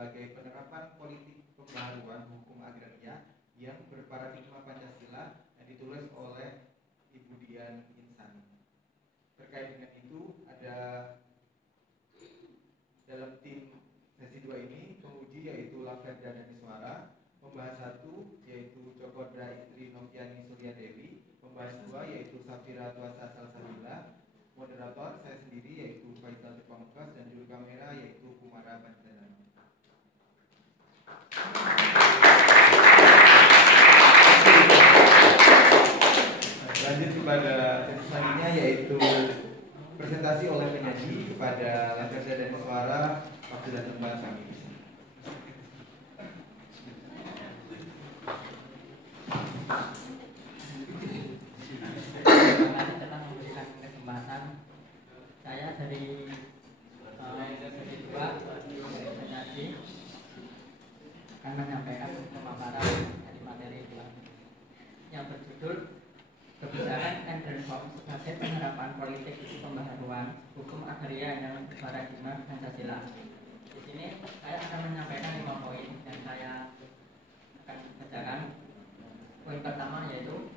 sebagai penerapan politik pembaharuan hukum agraria yang berparadigma Pancasila yang ditulis oleh Ibu Dian Insani. Terkait dengan itu, ada dalam tim sesi 2 ini penguji yaitu Laverda dan Iswara, pembahas 1 yaitu Cokodra Istri Noviani Surya Dewi, pembahas 2 yaitu Safira Tuasa Salsabila, moderator saya sendiri yaitu Faisal Pamungkas, dan juru kamera yaitu Kumara Panjaitan. Lanjut kepada sesi selanjutnya yaitu presentasi oleh penyaji. Kepada Laverda dan Iswara, waktu dan tempat kami. Terima kasih telah memberikan kesempatan. Saya dari sesi 2 penyaji akan menyampaikan pemaparan dari materi yang berjudul Kebijakan and Reform sebagai penerapan politik pembaharuan hukum agraria yang berparadigma Pancasila. Di sini saya akan menyampaikan 5 poin yang saya akan bacakan. Poin pertama yaitu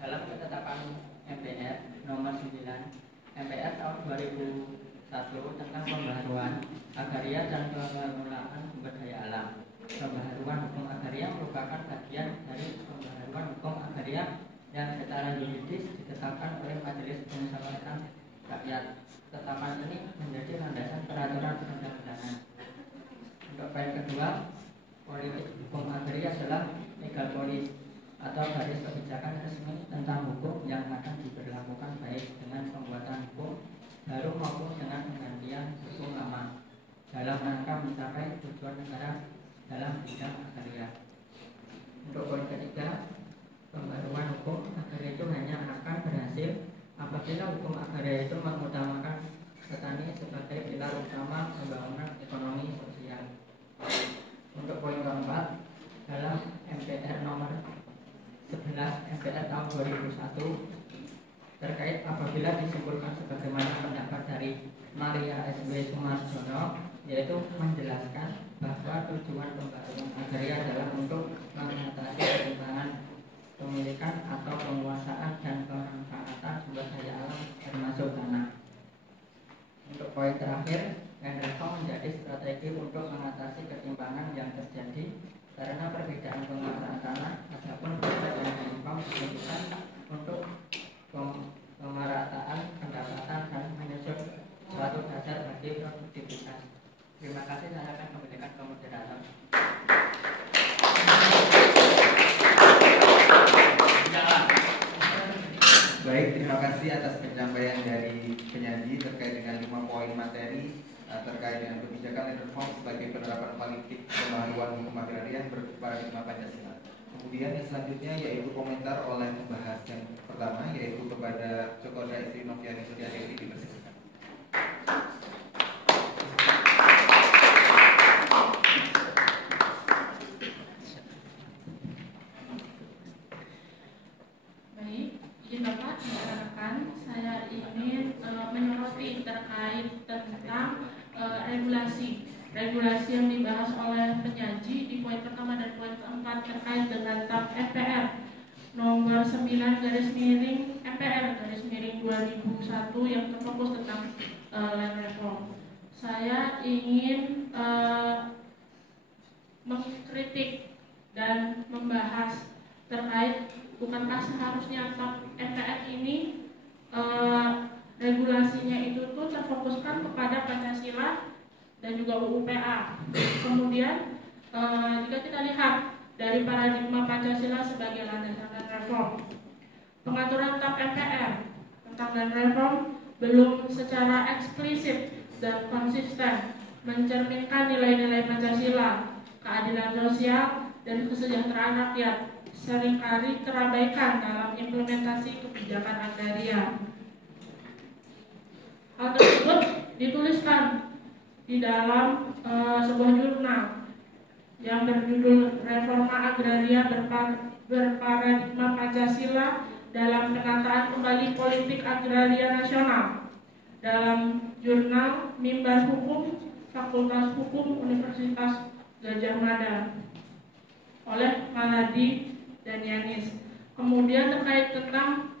dalam ketetapan MPR nomor 9 MPR tahun 2001 tentang pembaharuan agraria dan pengelolaan sumber daya alam. Pembaharuan hukum agraria merupakan bagian dari pembaharuan hukum agraria yang secara yuridis ditetapkan oleh Majelis Permusyawaratan Rakyat. Ketetapan ini menjadi landasan peraturan perundang-undangan. Untuk poin kedua, politik hukum agraria adalah legal policy atau garis kebijakan resmi tentang hukum yang akan diberlakukan baik dengan pembuatan hukum baru maupun dengan penggantian hukum lama dalam rangka mencapai tujuan negara dalam bidang agraria. Untuk poin ketiga, pembaruan hukum agraria itu hanya akan berhasil apabila hukum agraria itu mengutamakan petani sebagai pilar utama pembangunan ekonomi sosial. Untuk poin keempat, dalam MPR nomor 11 MPR tahun 2001 terkait apabila disimpulkan sebagaimana pendapat dari Maria SB Sumarjono, yaitu menjelaskan bahwa tujuan pembaruan agraria adalah untuk mengatasi ketimpangan pemilikan atau penguasaan dan pemanfaatan sumber daya alam termasuk tanah. Untuk poin terakhir, land reform menjadi strategi untuk mengatasi ketimpangan yang terjadi karena perbedaan penguasaan tanah. Adapun proses land reform dibutuhkan untuk pemerataan pendapatan dan menyusun suatu dasar bagi produktivitas. Terima kasih, saya akan kembalikan ke moderator. Baik, terima kasih atas penyampaian dari penyaji terkait dengan 5 poin materi terkait dengan kebijakan dan reform sebagai penerapan politik pembaharuan hukum agraria yang berparadigma Pancasila. Kemudian yang selanjutnya yaitu komentar oleh pembahas yang pertama yaitu kepada Cokodra Istri Noviani Surya Dewi, dipersilakan. Baik, izin Bapak, rekan-rekan, saya ingin menyoroti terkait tentang regulasi yang dibahas oleh penyaji di poin pertama dan poin keempat terkait dengan TAP MPR nomor 9 garis miring MPR garis miring 2001 yang terfokus tentang land reform. Saya ingin mengkritik dan membahas terkait bukankah seharusnya TAP MPR ini regulasinya itu tuh terfokuskan kepada Pancasila dan juga UU-PA. Kemudian jika kita lihat dari paradigma Pancasila sebagai landasan land reform, pengaturan TAP MPR tentang land reform belum secara eksplisit dan konsisten mencerminkan nilai-nilai Pancasila, keadilan sosial, dan kesejahteraan rakyat, seringkali terabaikan dalam implementasi kebijakan agraria. Hal tersebut dituliskan di dalam sebuah jurnal yang berjudul Reforma Agraria Berparadigma Pancasila dalam Penataan Kembali Politik Agraria Nasional, dalam jurnal Mimbar Hukum Fakultas Hukum Universitas Gajah Mada oleh Maradi dan Yanis. Kemudian terkait tentang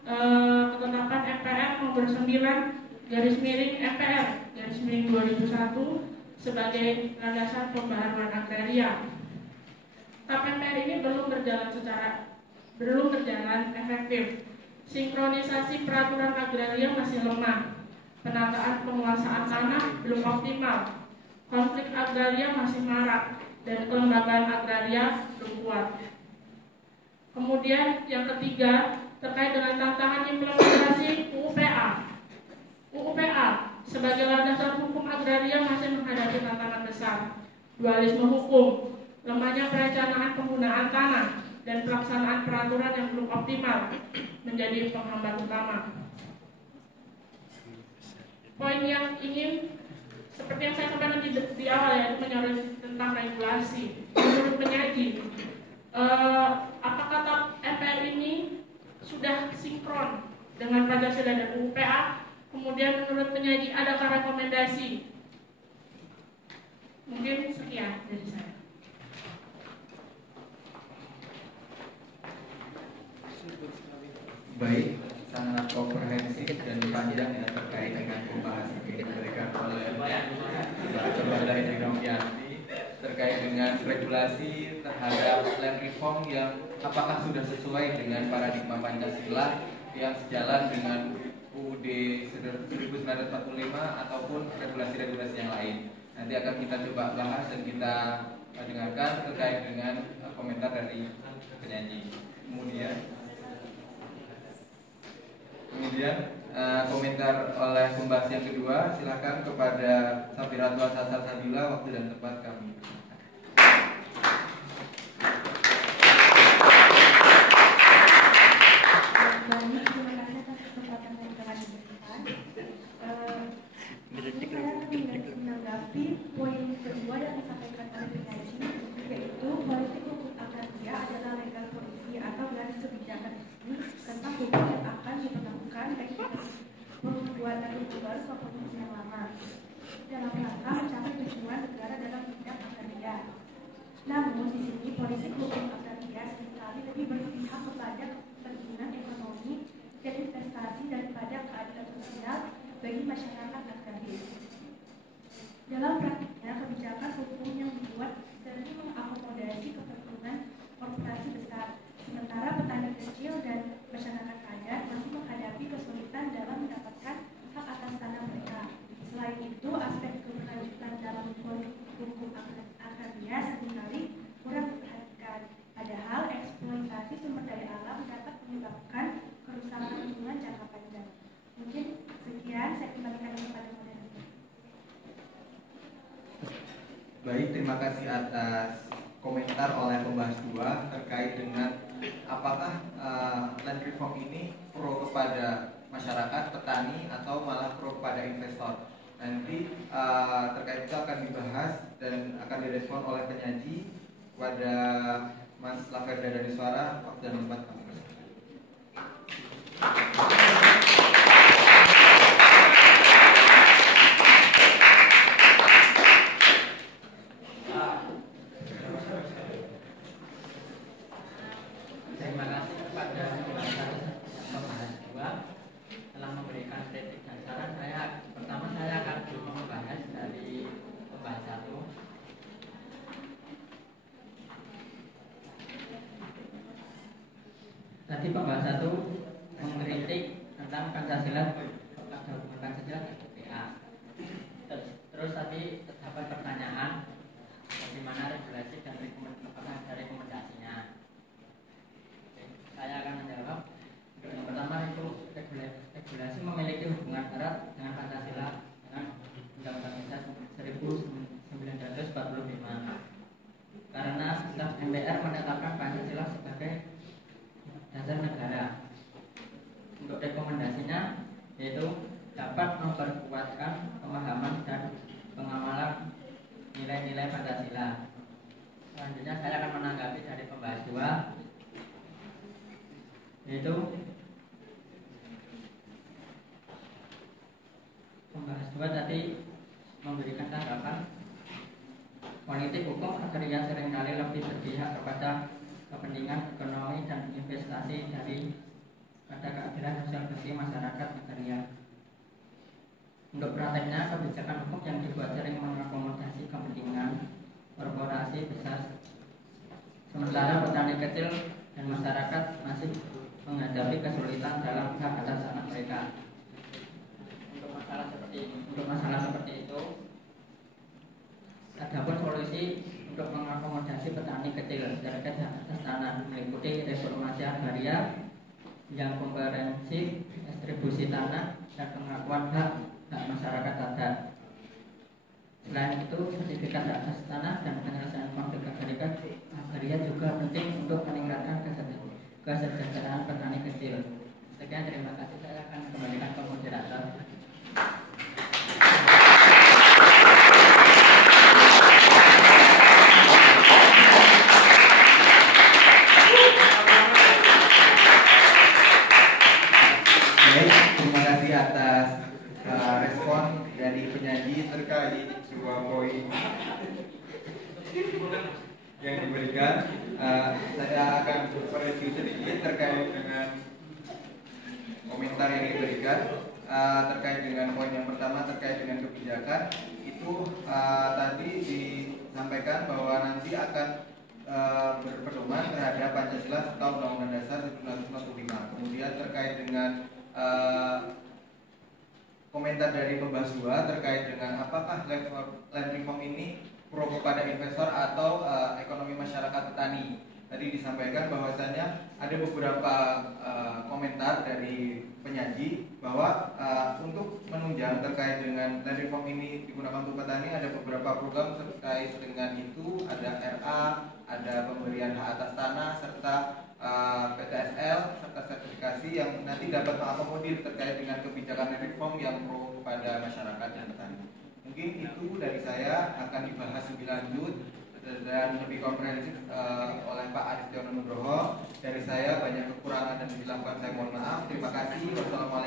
ketetapan MPR nomor 9/MPR/2001 sebagai landasan pembaharuan agraria. TAP MPR ini belum berjalan efektif. Sinkronisasi peraturan agraria masih lemah. Penataan penguasaan tanah belum optimal. Konflik agraria masih marak dan kelembagaan agraria belum kuat. Kemudian yang ketiga terkait dengan tantangan implementasi UUPA. UUPA sebagai landasan hukum agraria masih menghadapi tantangan besar. Dualisme hukum, lemahnya perencanaan penggunaan tanah, dan pelaksanaan peraturan yang belum optimal menjadi penghambat utama. Poin yang ingin, seperti yang saya sampaikan di awal, yaitu menyoroti tentang regulasi. Menurut penyaji, apakah TAP MPR ini sudah sinkron dengan Pancasila dan UUPA? Kemudian menurut penyaji, adakah rekomendasi? Mungkin sekian dari saya. Baik, sangat komprehensif dan panjang ya terkait dengan pembahasan yang diberikan oleh Kepada Inovianti terkait dengan regulasi terhadap land reform yang apakah sudah sesuai dengan paradigma Pancasila yang sejalan dengan UUD 1945 ataupun regulasi-regulasi yang lain. Nanti akan kita coba bahas dan kita dengarkan terkait dengan komentar dari penyanyi. Kemudian komentar oleh pembahas yang kedua, silakan kepada Safiratullah Sasar Sabila, waktu dan tempat kami. Menanggapi poin kedua yang disampaikan oleh penyaji, yaitu politik hukum agraria adalah legal policy atau garis kebijakan resmi tentang hukum yang akan diberlakukan baik pembuat dari hukum baru maupun hukum yang lama dalam rangka mencapai tujuan negara dalam bidang agraria. Namun di sini politik hukum agraria seringkali lebih berpihak kepada kepentingan ekonomi dan investasi daripada keadilan sosial bagi masyarakat agraris. Dalam praktiknya, kebijakan hukum yang dibuat sering mengakomodasi kepentingan korporasi besar, sementara petani kecil dan masyarakat adat masih menghadapi kesulitan dalam mendapatkan hak atas tanah mereka. Selain itu, aspek keberlanjutan dalam politik hukum agraria seringkali kurang diperhatikan. Padahal eksploitasi sumber daya alam dapat menyebabkan kerusakan lingkungan jangka panjang. Mungkin sekian, saya kembalikan kepada moderator. Baik, terima kasih atas komentar oleh pembahas dua terkait dengan apakah land reform ini pro kepada masyarakat, petani, atau malah pro kepada investor. Nanti terkait itu akan dibahas dan akan direspon oleh penyaji kepada Mas Laverda dari Suara, waktu dan tempat kami. Terima kasih kepada pembahas dua telah memberikan kritik dan saran. Pertama saya akan membahas dari pembahas satu. Tadi pembahas satu mengkritik tentang Pancasila dan UPA. Terus tadi terdapat pertanyaan bagaimana regulasi dan rekomendasinya. Saya akan menjawab. Yang pertama itu regulasi memiliki hubungan erat dengan Pancasila dengan Undang-Undang Dasar 1945 karena setelah MPR menetapkan Pancasila sebagai dasar negara. Untuk rekomendasinya yaitu dapat memperkuatkan pemahaman dan pengamalan nilai-nilai Pancasila. Selanjutnya saya akan menanggapi dari pembahas dua, yaitu pembahas dua tadi memberikan tanggapan Politik hukum agraria seringkali lebih berpihak kepada kepentingan ekonomi dan investasi pada keadilan sosial bagi masyarakat agraria. Untuk prakteknya, kebijakan hukum yang dibuat sering mengakomodasi kepentingan korporasi besar, sementara petani kecil dan masyarakat masih menghadapi kesulitan dalam hak atas tanah mereka. Untuk masalah seperti itu, adapun solusi untuk mengakomodasi petani kecil terkait hak atas tanah meliputi reformasi agraria yang komprehensif, distribusi tanah, dan pengakuan hak masyarakat adat. Selain itu, sertifikat hak atas tanah dan penyelesaian konflik agraria juga penting untuk meningkatkan kesejahteraan petani kecil. Sekian, terima kasih. Saya akan kembalikan ke moderator. Terima kasih atas respon dari penyaji terkait sebuah poin yang diberikan. Saya akan mereview sedikit terkait dengan komentar yang diberikan. Terkait dengan poin yang pertama terkait dengan kebijakan itu tadi disampaikan bahwa nanti akan berpedoman terhadap Pancasila serta Undang-Undang Dasar 1945. Kemudian terkait dengan komentar dari pembahas dua terkait dengan apakah land reform ini pro kepada investor atau ekonomi masyarakat petani. Tadi disampaikan bahwasannya ada beberapa komentar dari penyaji bahwa untuk menunjang terkait dengan land reform ini digunakan untuk petani, ada beberapa program terkait dengan itu, ada RA, ada pemberian hak atas tanah, serta PTSL, serta sertifikasi yang nanti dapat mengakomodir terkait dengan kebijakan land reform yang pro kepada masyarakat dan petani. Mungkin itu dari saya, akan dibahas lebih lanjut dan lebih komprehensif oleh Pak Aristiono Nugroho. Dari saya banyak kekurangan dan kesilapan, saya mohon maaf. Terima kasih. Wassalamualaikum.